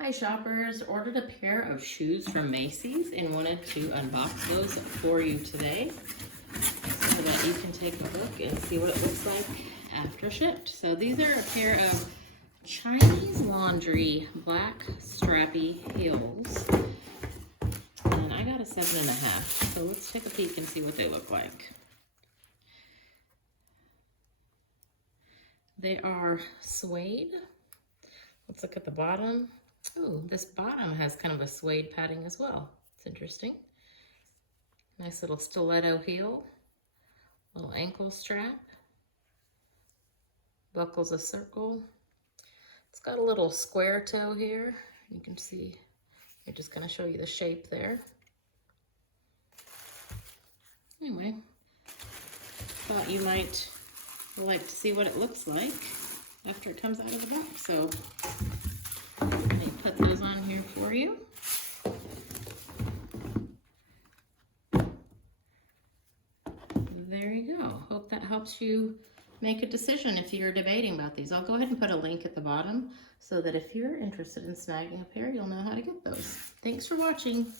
Hi shoppers, ordered a pair of shoes from Macy's and wanted to unbox those for you today so that you can take a look and see what it looks like after shipped. So these are a pair of Chinese laundry black strappy heels, and I got a 7.5. So let's take a peek and see what they look like. They are suede. Let's look at the bottom. Oh, this bottom has kind of a suede padding as well. It's interesting. Nice little stiletto heel, little ankle strap, buckles a circle. It's got a little square toe here. You can see, I'm just going to show you the shape there. Anyway, thought you might like to see what it looks like after it comes out of the box. So let me put those on here for you. There you go. Hope that helps you make a decision if you're debating about these. I'll go ahead and put a link at the bottom so that if you're interested in snagging a pair, you'll know how to get those. Thanks for watching.